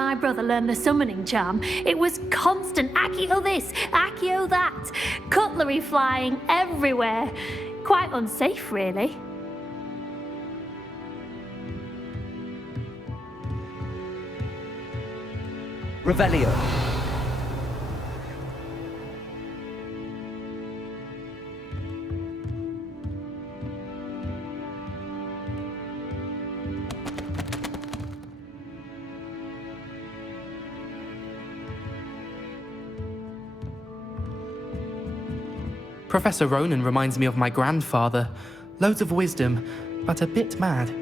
my brother learned the summoning charm, it was constant Accio this, Accio that, cutlery flying everywhere. Quite unsafe, really. Revelio. Professor Ronen reminds me of my grandfather. Loads of wisdom, but a bit mad.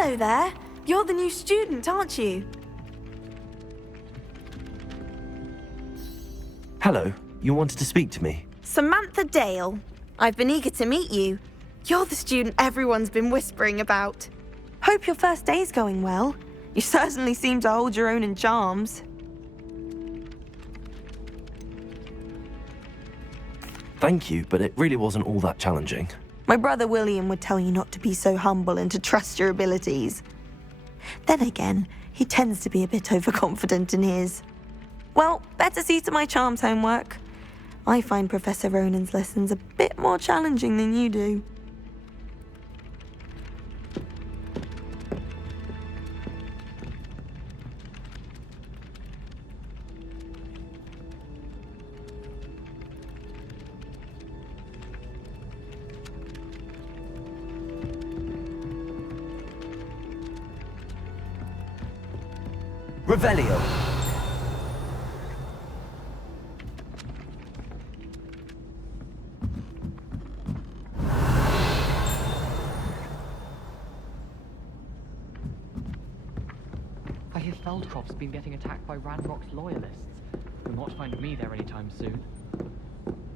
Hello there. You're the new student, aren't you? Hello, you wanted to speak to me? Samantha Dale. I've been eager to meet you. You're the student everyone's been whispering about. Hope your first day's going well. You certainly seem to hold your own in charms. Thank you, but it really wasn't all that challenging. My brother William would tell you not to be so humble and to trust your abilities. Then again, he tends to be a bit overconfident in his. Well, better see to my charms homework. I find Professor Ronen's lessons a bit more challenging than you do. Revelio. I hear Feldcroft's been getting attacked by Ranrock's loyalists. You'll not find me there anytime soon.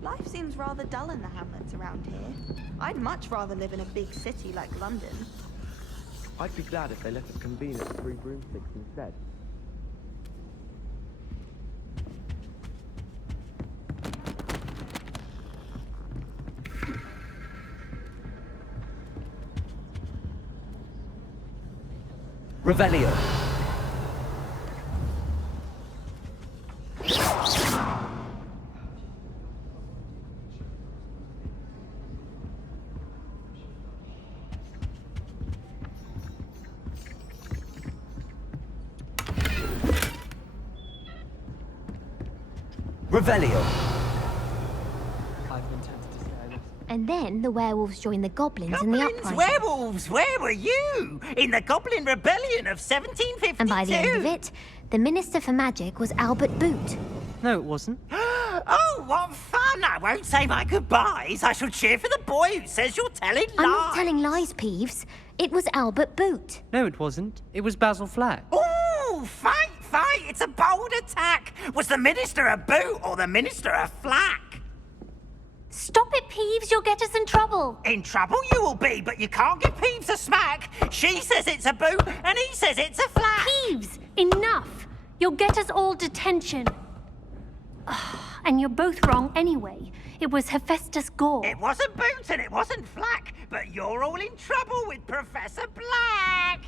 Life seems rather dull in the hamlets around here. I'd much rather live in a big city like London. I'd be glad if they let us convene at the Three Broomsticks instead. Revelio. Revelio. I've been tempted to say I lost. And then the werewolves joined the goblins in the Goblins, uprising. werewolves, where were you? In the Goblin Rebellion of 1752. And by the end of it, the Minister for Magic was Albert Boot. No, it wasn't. Oh, what fun! I won't say my goodbyes. I shall cheer for the boy who says you're telling lies. I'm not telling lies, Peeves. It was Albert Boot. No, it wasn't. It was Basil Flack. Ooh, fight, fight! It's a bold attack. Was the Minister a boot or the Minister a flack? Stop it, Peeves. You'll get us in trouble. In trouble you will be, but you can't give Peeves a smack. She says it's a boot and he says it's a flack. Peeves, enough. You'll get us all detention. And you're both wrong anyway. It was Hephaestus Gore. It wasn't boot and it wasn't flack, but you're all in trouble with Professor Black.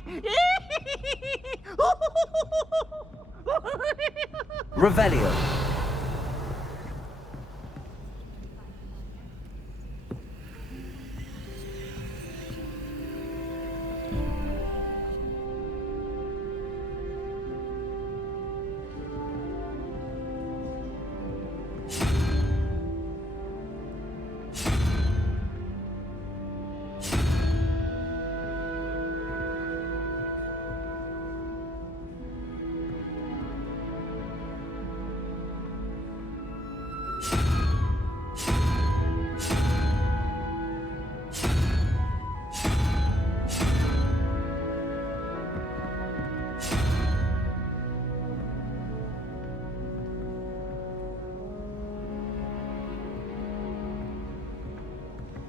Revelio.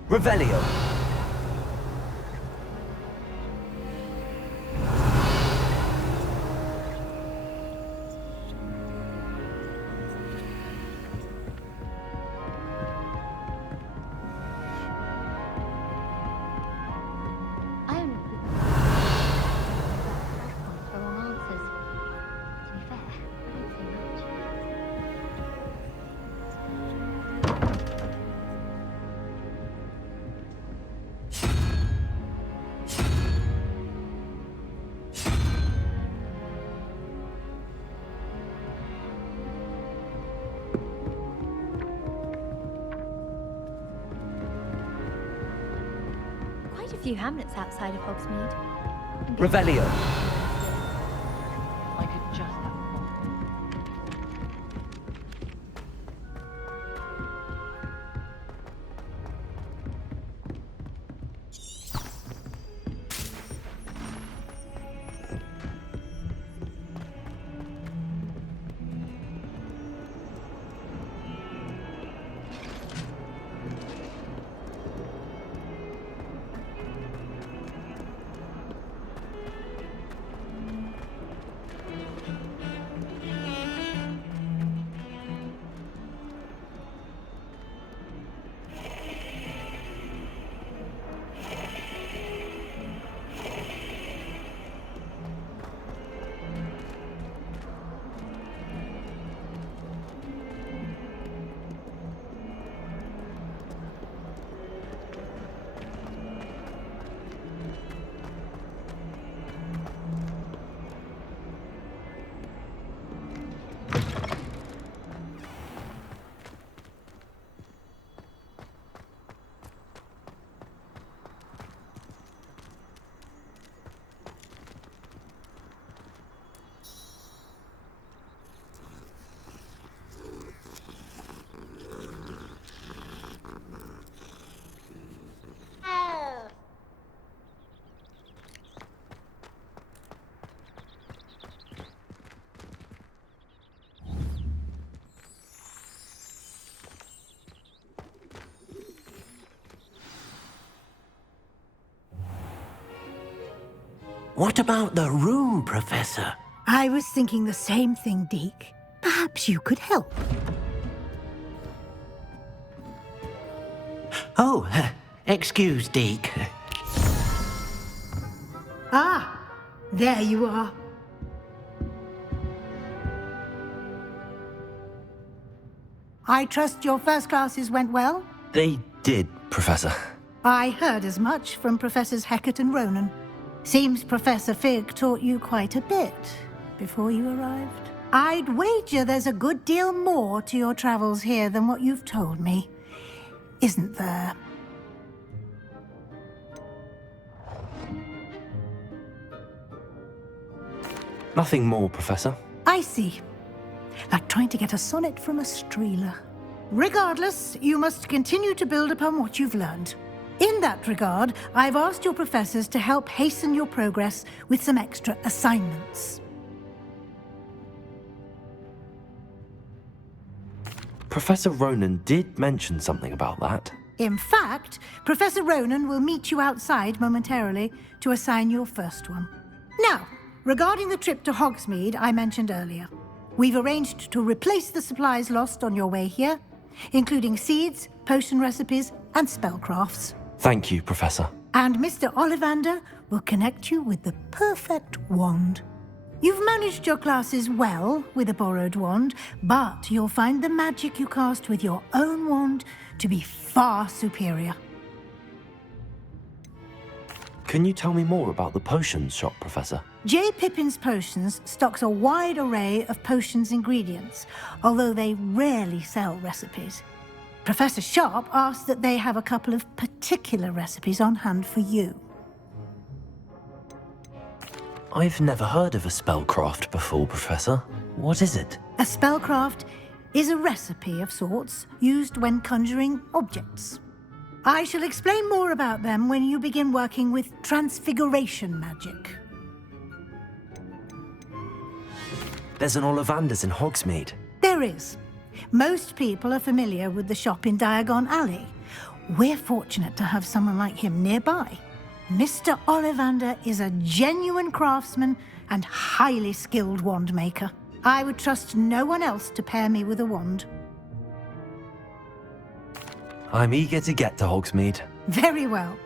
Revelio. I only for wrong answers. To be fair, I don't say much. Quite a few hamlets outside of Hogsmeade. Revelio. I could just have fun. What about the room, Professor? I was thinking the same thing, Deke. Perhaps you could help. Oh, excuse, Deke. Ah, there you are. I trust your first classes went well? They did, Professor. I heard as much from Professors Hecat and Ronen. Seems Professor Fig taught you quite a bit before you arrived. I'd wager there's a good deal more to your travels here than what you've told me. Isn't there? Nothing more, Professor. I see. Like trying to get a sonnet from a streeler. Regardless, you must continue to build upon what you've learned. In that regard, I've asked your professors to help hasten your progress with some extra assignments. Professor Ronen did mention something about that. In fact, Professor Ronen will meet you outside momentarily to assign your first one. Now, regarding the trip to Hogsmeade I mentioned earlier, we've arranged to replace the supplies lost on your way here, including seeds, potion recipes, and spellcrafts. Thank you, Professor. And Mr. Ollivander will connect you with the perfect wand. You've managed your classes well with a borrowed wand, but you'll find the magic you cast with your own wand to be far superior. Can you tell me more about the potions shop, Professor? J. Pippin's Potions stocks a wide array of potions ingredients, although they rarely sell recipes. Professor Sharp asked that they have a couple of particular recipes on hand for you. I've never heard of a spellcraft before, Professor. What is it? A spellcraft is a recipe of sorts used when conjuring objects. I shall explain more about them when you begin working with transfiguration magic. There's an Ollivander's in Hogsmeade. There is. Most people are familiar with the shop in Diagon Alley. We're fortunate to have someone like him nearby. Mr. Ollivander is a genuine craftsman and highly skilled wand maker. I would trust no one else to pair me with a wand. I'm eager to get to Hogsmeade. Very well.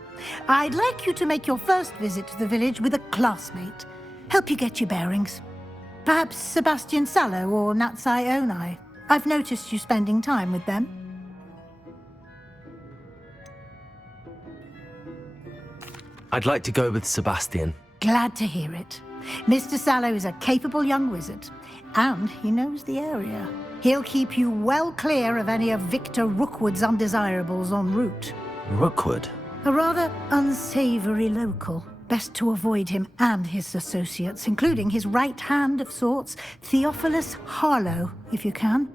I'd like you to make your first visit to the village with a classmate. Help you get your bearings. Perhaps Sebastian Sallow or Natsai Onai. I've noticed you spending time with them. I'd like to go with Sebastian. Glad to hear it. Mr. Sallow is a capable young wizard, and he knows the area. He'll keep you well clear of any of Victor Rookwood's undesirables en route. Rookwood? A rather unsavory local. Best to avoid him and his associates, including his right hand of sorts, Theophilus Harlow, if you can.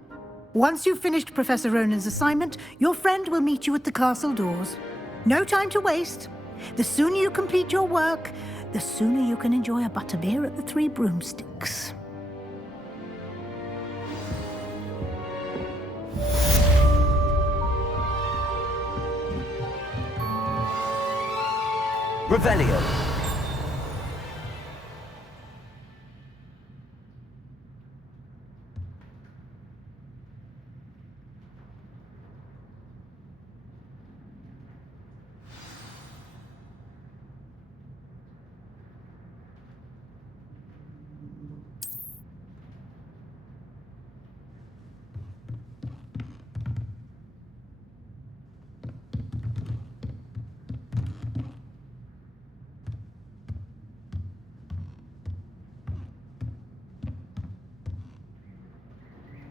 Once you've finished Professor Ronen's assignment, your friend will meet you at the castle doors. No time to waste. The sooner you complete your work, the sooner you can enjoy a butterbeer at the Three Broomsticks. Revelio.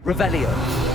Revelio.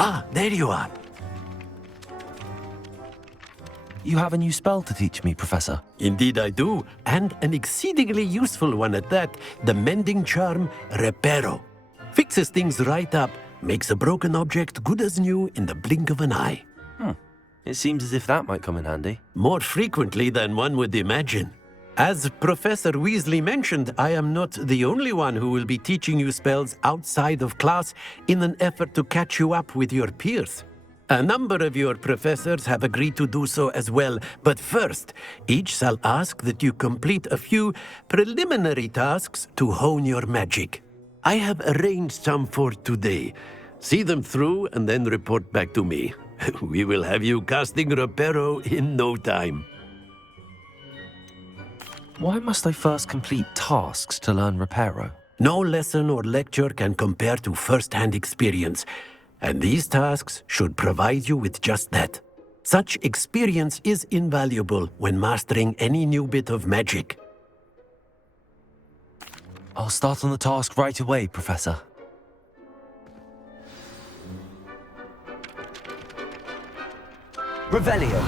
Ah, there you are. You have a new spell to teach me, Professor. Indeed I do, and an exceedingly useful one at that. The mending charm, Reparo. Fixes things right up, makes a broken object good as new in the blink of an eye. It seems as if that might come in handy. More frequently than one would imagine. As Professor Weasley mentioned, I am not the only one who will be teaching you spells outside of class in an effort to catch you up with your peers. A number of your professors have agreed to do so as well, but first, each shall ask that you complete a few preliminary tasks to hone your magic. I have arranged some for today. See them through and then report back to me. We will have you casting Reparo in no time. Why must I first complete tasks to learn Reparo? No lesson or lecture can compare to first-hand experience, and these tasks should provide you with just that. Such experience is invaluable when mastering any new bit of magic. I'll start on the task right away, Professor. Revelio.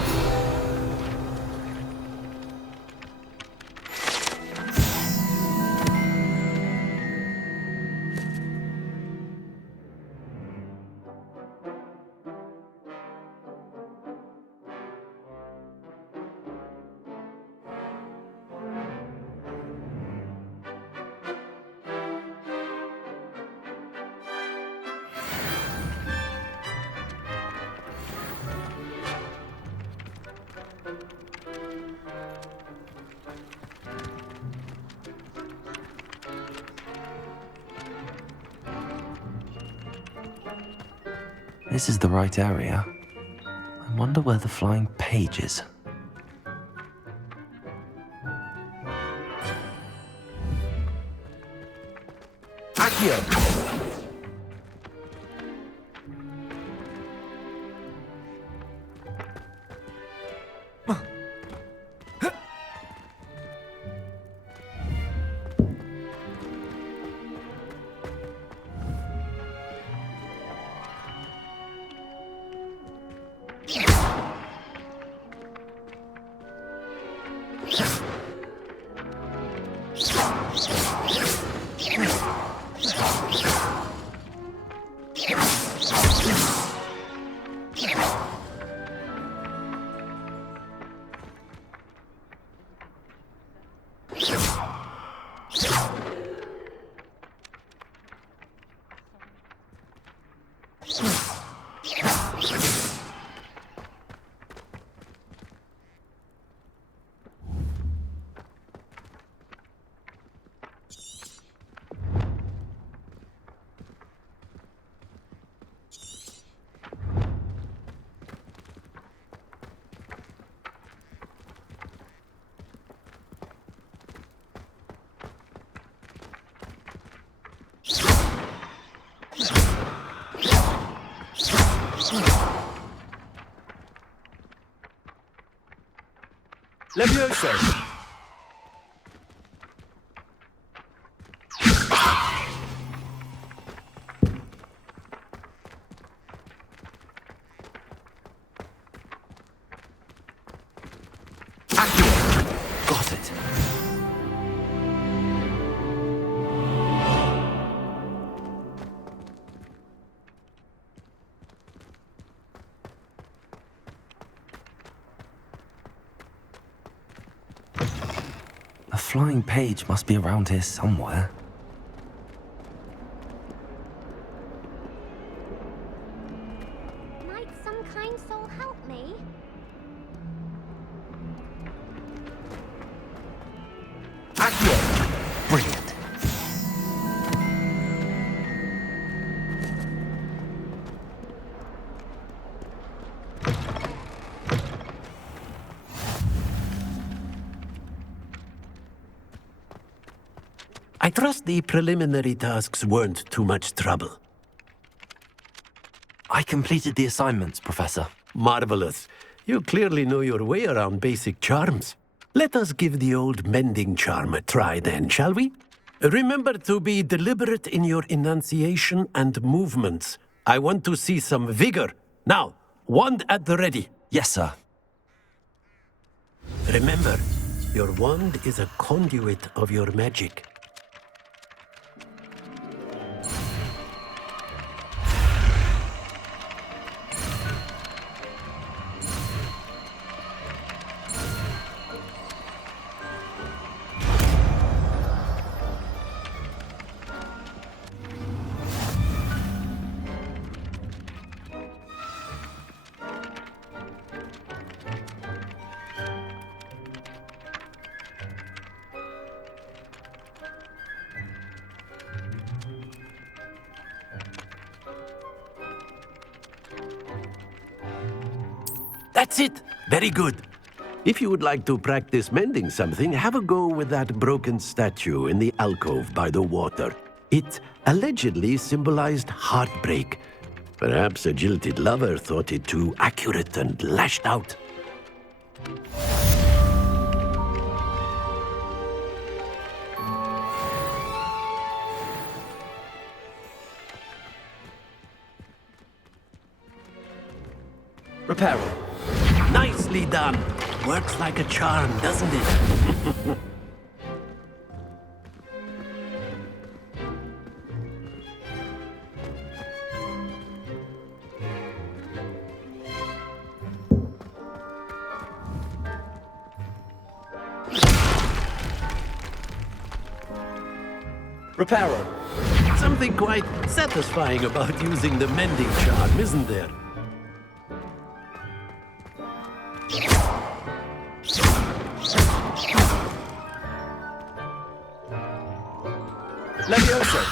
This is the right area. I wonder where the flying page is. Accio. Levioso. Got it. The flying page must be around here somewhere. Might some kind soul help me? Accio. Brilliant. I trust the preliminary tasks weren't too much trouble. I completed the assignments, Professor. Marvelous. You clearly know your way around basic charms. Let us give the old mending charm a try then, shall we? Remember to be deliberate in your enunciation and movements. I want to see some vigor. Now, wand at the ready. Yes, sir. Remember, your wand is a conduit of your magic. That's it! Very good. If you would like to practice mending something, have a go with that broken statue in the alcove by the water. It allegedly symbolized heartbreak. Perhaps a jilted lover thought it too accurate and lashed out. Reparo. Nicely done. Works like a charm, doesn't it? Reparo. Something quite satisfying about using the mending charm, isn't there? Levioso.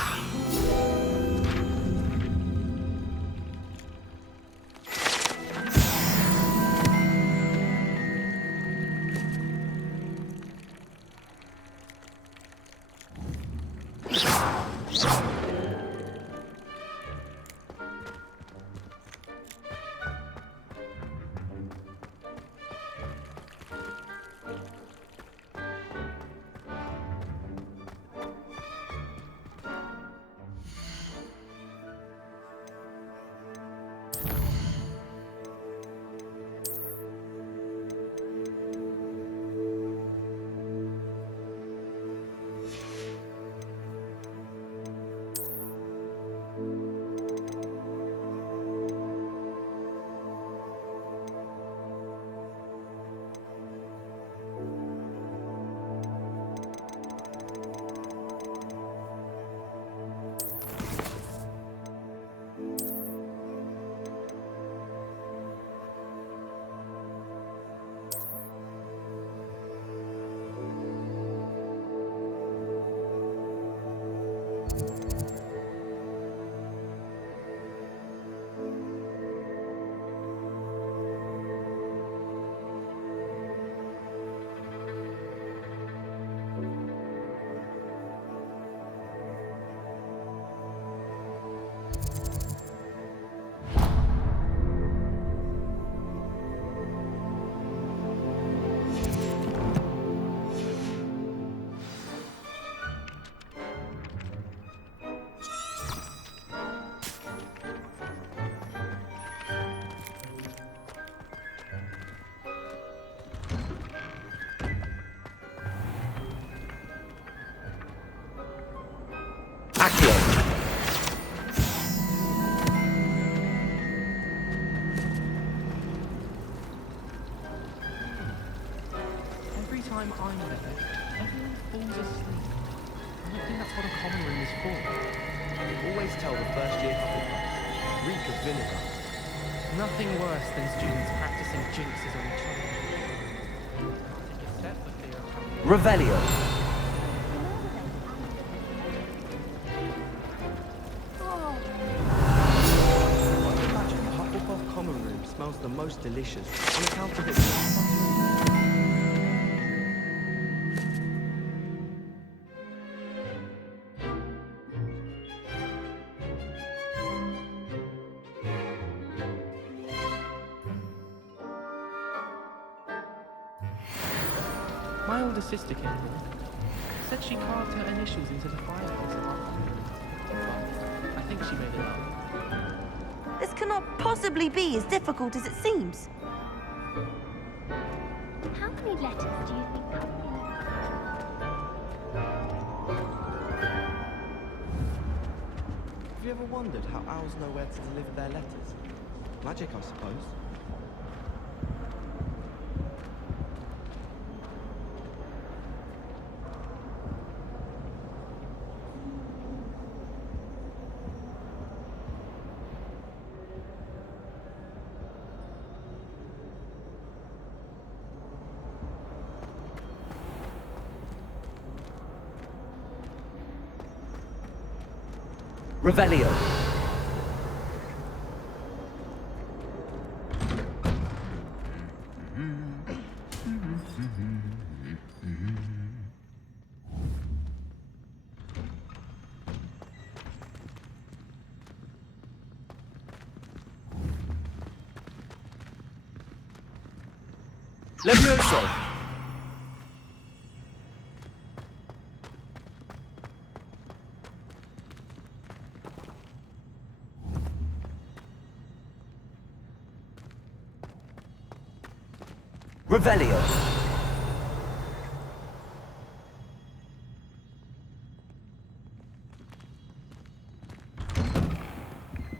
Every time I'm there, everyone falls asleep. I don't think that's what a common room is for. Always tell the first year Hufflepuff. Reek of vinegar. Nothing worse than students practicing jinxes on each other. Except for fear of Revelio. Imagine the Hufflepuff common room smells the most delicious on account of its... My older sister came here. Said she carved her initials into the fireplace of our home. But I think she made it up. This cannot possibly be as difficult as it seems. How many letters do you think come in? Have you ever wondered how owls know where to deliver their letters? Magic, I suppose. Revelio. Levioso. Revelio.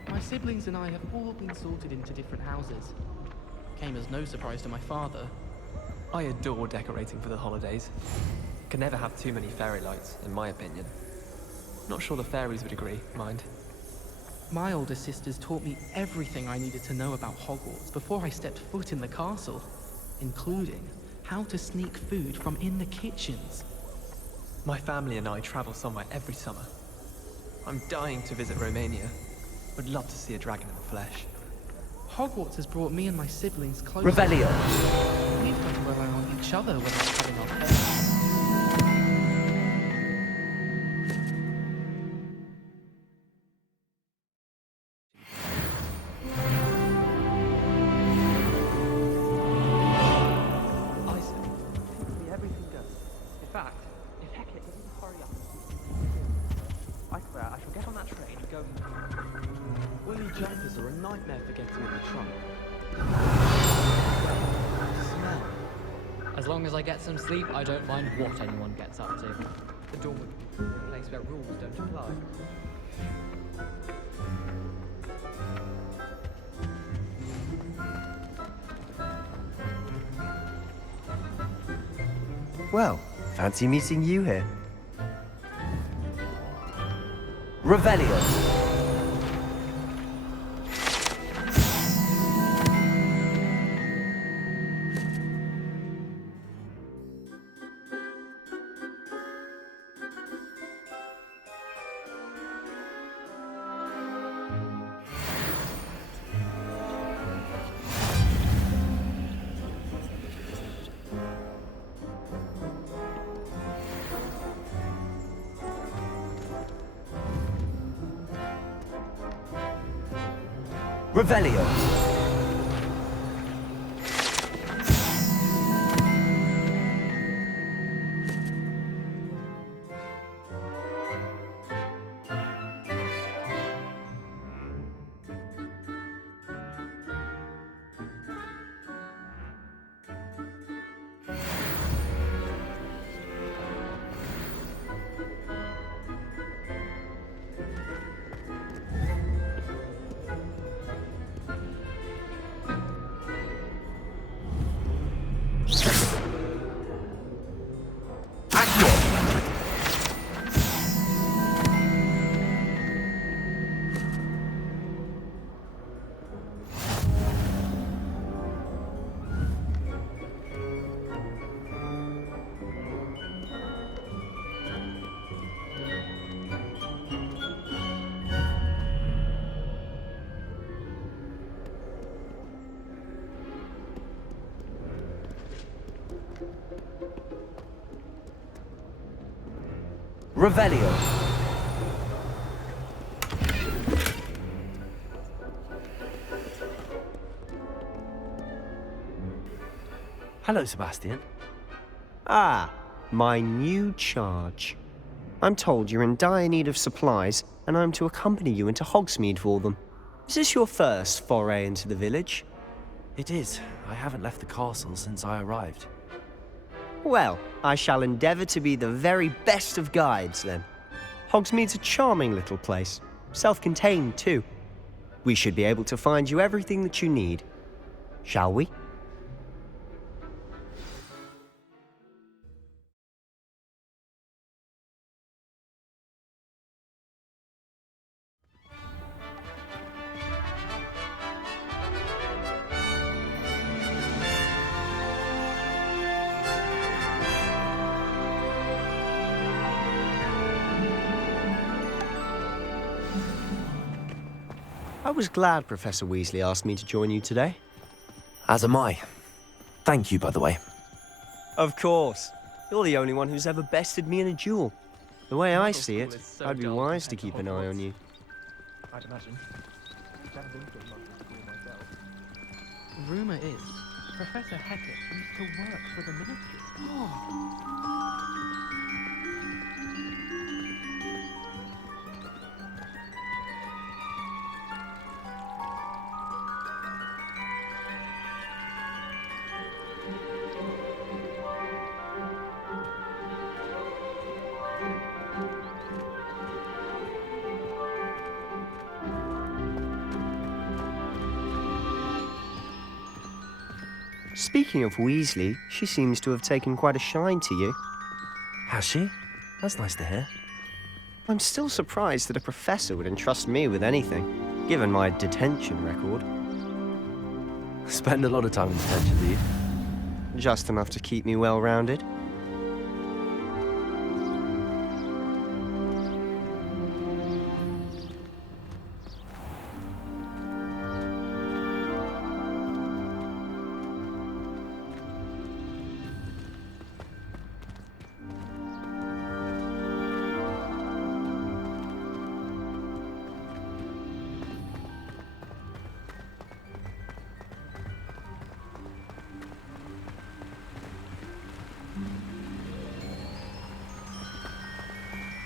My siblings and I have all been sorted into different houses. Came as no surprise to my father. I adore decorating for the holidays. Can never have too many fairy lights, in my opinion. Not sure the fairies would agree, mind. My older sisters taught me everything I needed to know about Hogwarts before I stepped foot in the castle, including how to sneak food from in the kitchens. My family and I travel somewhere every summer. I'm dying to visit Romania. Would love to see a dragon in the flesh. Hogwarts has brought me and my siblings closer. Revelio. We've got to rely on each other without having our parents. Jumpers are a nightmare for getting in the trunk. Smell. As long as I get some sleep, I don't mind what anyone gets up to. The dormitory, a place where rules don't apply. Well, fancy meeting you here. Revelio. Revelio. Revelio. Hello, Sebastian. Ah, my new charge. I'm told you're in dire need of supplies, and I'm to accompany you into Hogsmeade for them. Is this your first foray into the village? It is. I haven't left the castle since I arrived. Well, I shall endeavour to be the very best of guides, then. Hogsmeade's a charming little place, self-contained too. We should be able to find you everything that you need. Shall we? I was glad Professor Weasley asked me to join you today. As am I. Thank you, by the way. Of course. You're the only one who's ever bested me in a duel. The way I see it, I'd be wise to keep an eye on you. I'd imagine. Rumor is, Professor Hecat used to work for the Ministry. Speaking of Weasley, she seems to have taken quite a shine to you. Has she? That's nice to hear. I'm still surprised that a professor would entrust me with anything, given my detention record. Spend a lot of time in detention, do you? Just enough to keep me well-rounded.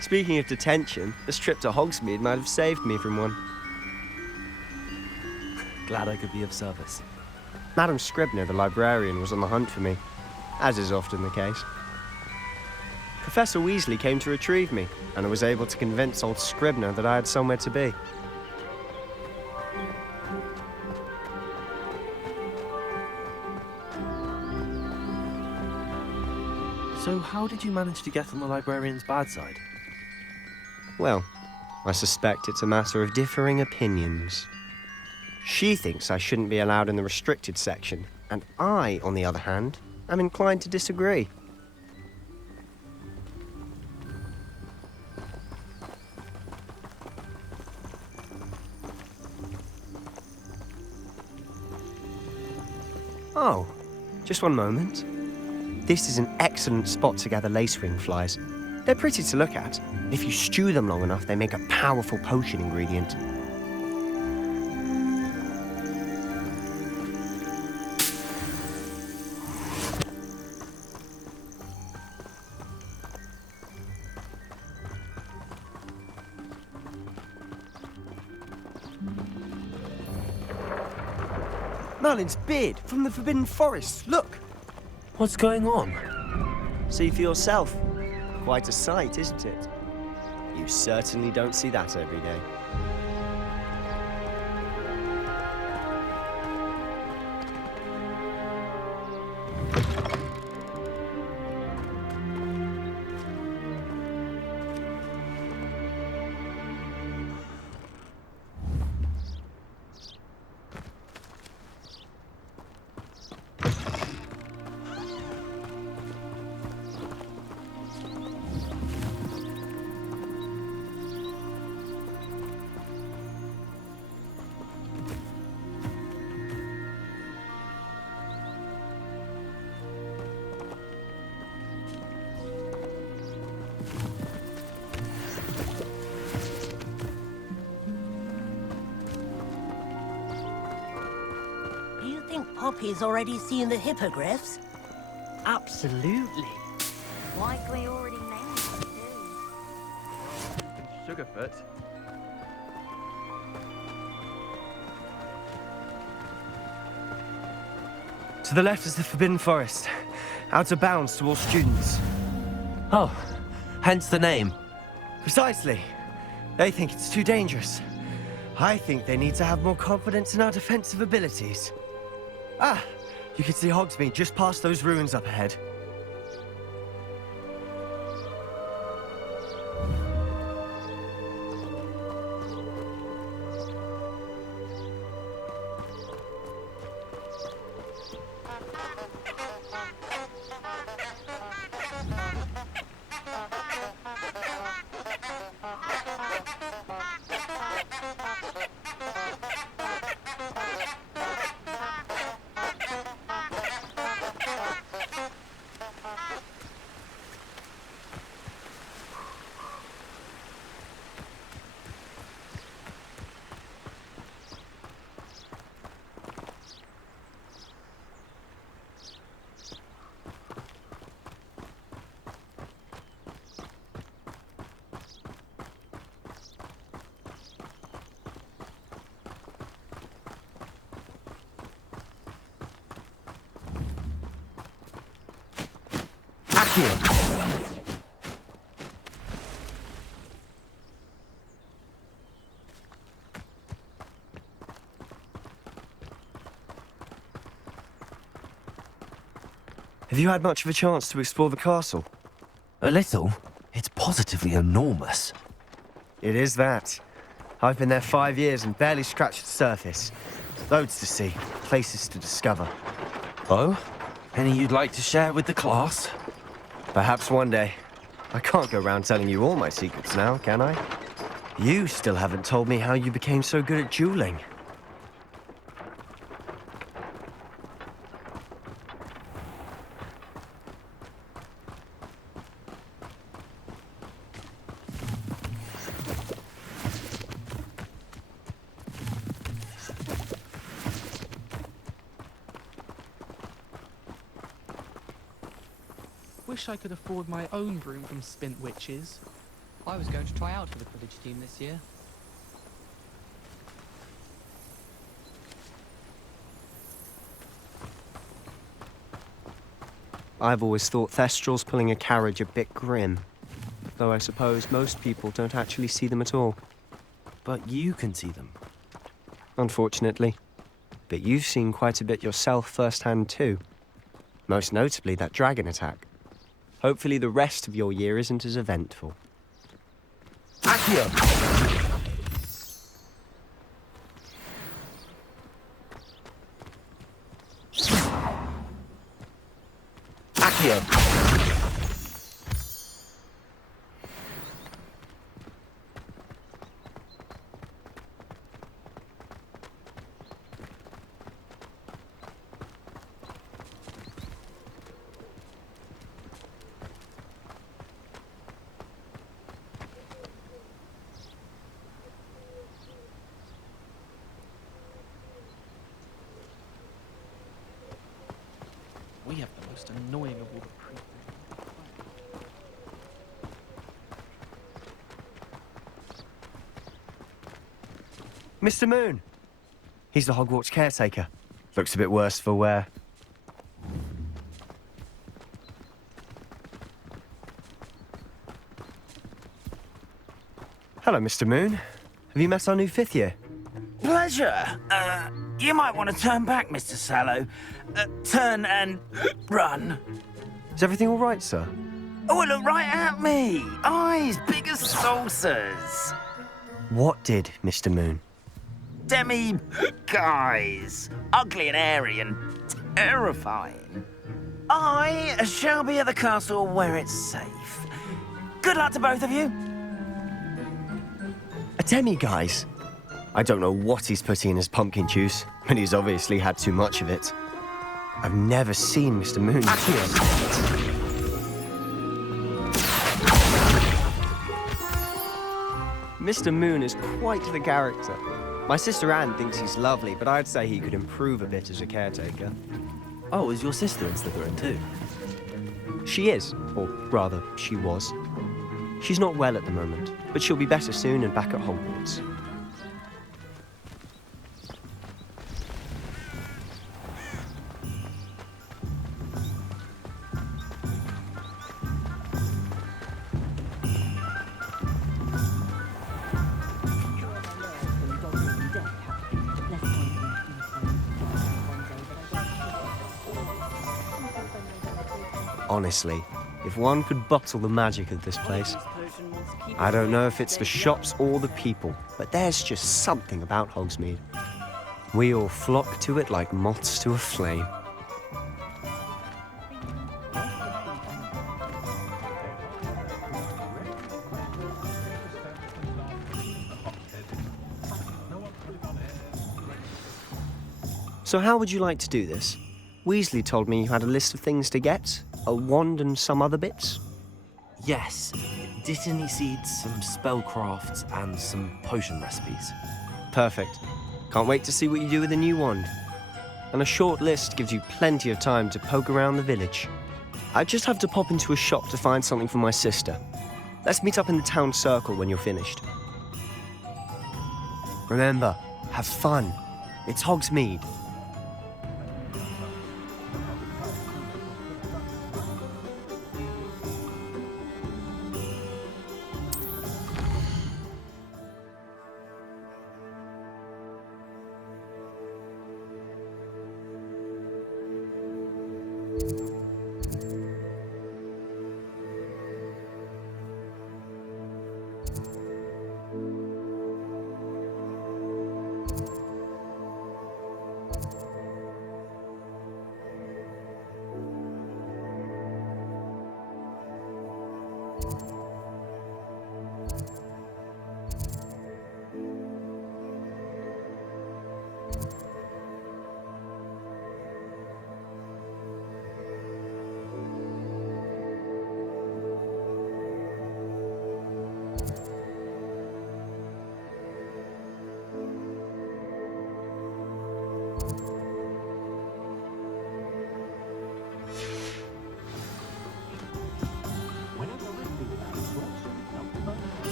Speaking of detention, this trip to Hogsmeade might have saved me from one. Glad I could be of service. Madam Scribner, the librarian, was on the hunt for me, as is often the case. Professor Weasley came to retrieve me, and I was able to convince old Scribner that I had somewhere to be. So how did you manage to get on the librarian's bad side? Well, I suspect it's a matter of differing opinions. She thinks I shouldn't be allowed in the restricted section, and I, on the other hand, am inclined to disagree. Oh, just one moment. This is an excellent spot to gather lacewing flies. They're pretty to look at. If you stew them long enough, they make a powerful potion ingredient. Merlin's beard from the Forbidden Forest. Look! What's going on? See for yourself. Quite a sight, isn't it? You certainly don't see that every day. Poppy's already seen the hippogriffs? Absolutely. Likely already named it too. Sugarfoot. To the left is the Forbidden Forest, out of bounds to all students. Oh, hence the name. Precisely. They think it's too dangerous. I think they need to have more confidence in our defensive abilities. Ah, you can see Hogsmeade just past those ruins up ahead. Have you had much of a chance to explore the castle? A little. It's positively enormous. It is that. I've been there 5 years and barely scratched the surface. Loads to see, places to discover. Oh? Any you'd like to share with the class? Perhaps one day. I can't go around telling you all my secrets now, can I? You still haven't told me how you became so good at dueling. Wish I could afford my own broom from Spint Witches. I was going to try out for the Quidditch team this year. I've always thought Thestrals pulling a carriage a bit grim. Though I suppose most people don't actually see them at all. But you can see them. Unfortunately. But you've seen quite a bit yourself firsthand too. Most notably that dragon attack. Hopefully the rest of your year isn't as eventful. Accio! Accio! We have the most annoying of all the Mr. Moon! He's the Hogwarts caretaker. Looks a bit worse for wear. Hello, Mr. Moon. Have you met our new 5th year? Pleasure. You might want to turn back, Mr. Sallow. Turn and run. Is everything all right, sir? Oh, look right at me. Eyes big as saucers. What did, Mr. Moon? Guys. Ugly and airy and terrifying. I shall be at the castle where it's safe. Good luck to both of you. A demi-guise? I don't know what he's putting in his pumpkin juice, but he's obviously had too much of it. I've never seen Mr. Moon Mr. Moon is quite the character. My sister Anne thinks he's lovely, but I'd say he could improve a bit as a caretaker. Oh, is your sister in Slytherin too? She is, or rather, she was. She's not well at the moment, but she'll be better soon and back at Hogwarts. Honestly, if one could bottle the magic of this place. I don't know if it's the shops or the people, but there's just something about Hogsmeade. We all flock to it like moths to a flame. So how would you like to do this? Weasley told me you had a list of things to get, a wand and some other bits. Yes, Dittany seeds, some spellcrafts, and some potion recipes. Perfect. Can't wait to see what you do with the new wand. And a short list gives you plenty of time to poke around the village. I just have to pop into a shop to find something for my sister. Let's meet up in the town circle when you're finished. Remember, have fun. It's Hogsmeade.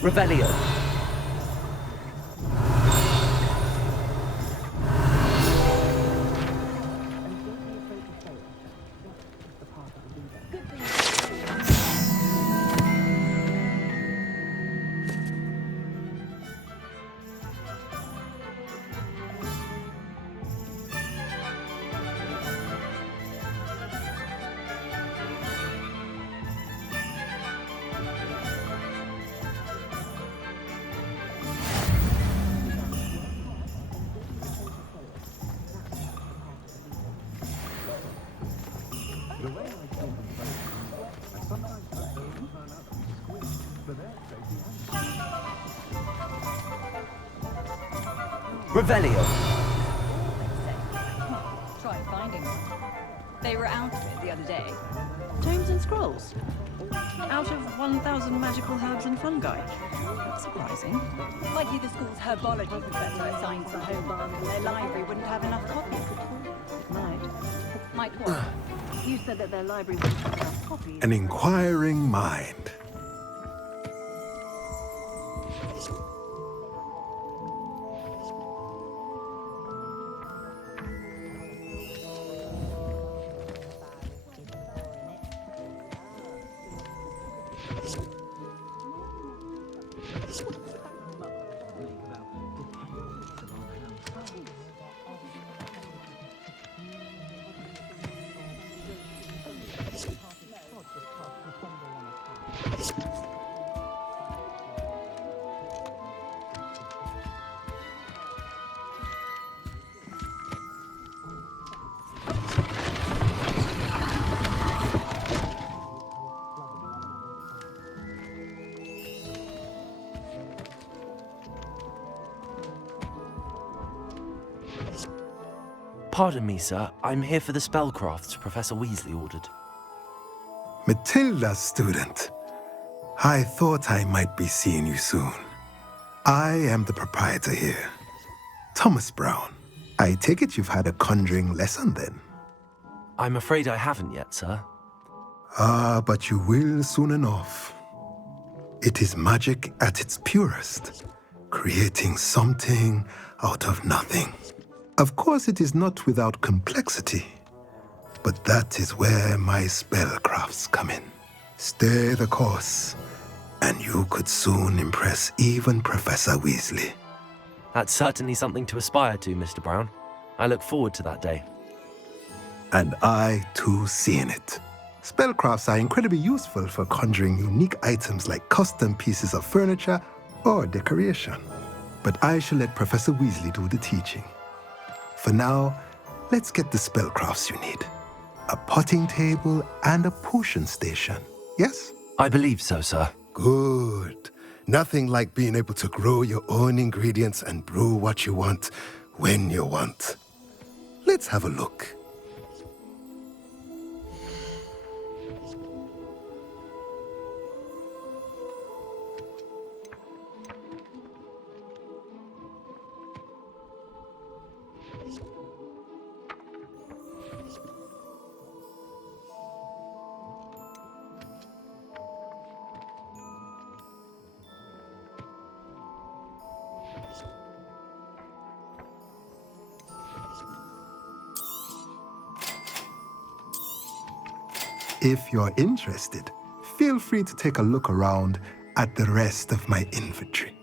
Revelio. Revelio. Try finding them. They were out of it the other day. Tomes and scrolls. Out of 1,000 magical herbs and fungi. That's surprising. Likely the school's herbology professor assigned some homework and their library wouldn't have enough copies. It might. Might what? You said that their library wouldn't have enough copies. An inquiring mind. Pardon me, sir. I'm here for the spellcrafts Professor Weasley ordered. Matilda, student. I thought I might be seeing you soon. I am the proprietor here, Thomas Brown. I take it you've had a conjuring lesson then? I'm afraid I haven't yet, sir. Ah, but you will soon enough. It is magic at its purest, creating something out of nothing. Of course, it is not without complexity, but that is where my spellcrafts come in. Stay the course, and you could soon impress even Professor Weasley. That's certainly something to aspire to, Mr. Brown. I look forward to that day. And I, too, seeing it. Spellcrafts are incredibly useful for conjuring unique items like custom pieces of furniture or decoration. But I shall let Professor Weasley do the teaching. For now, let's get the spellcrafts you need. A potting table and a potion station, yes? I believe so, sir. Good. Nothing like being able to grow your own ingredients and brew what you want when you want. Let's have a look. If you're interested, feel free to take a look around at the rest of my inventory.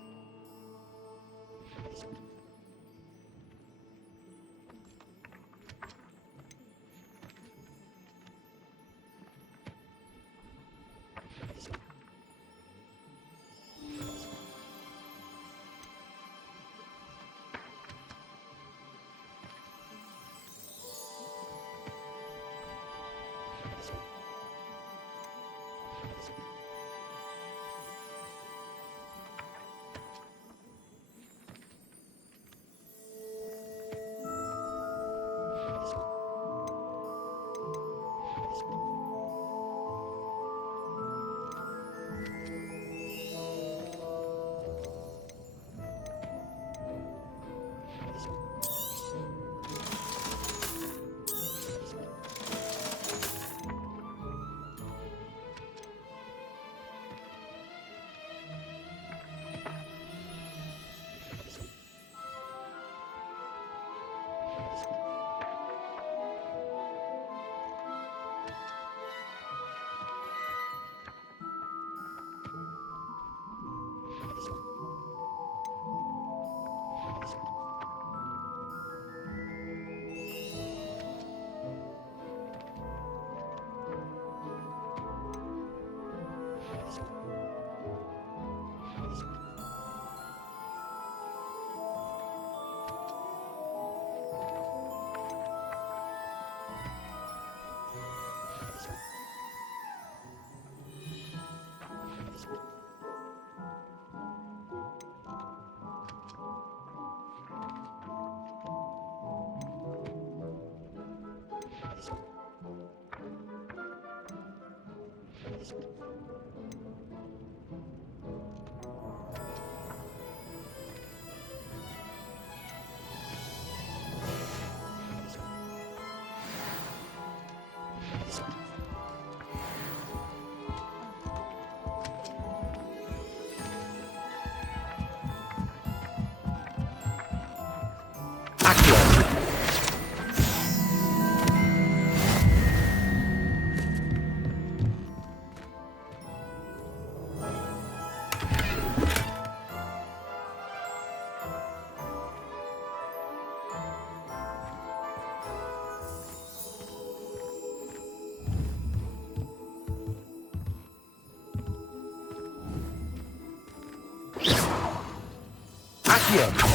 Accio!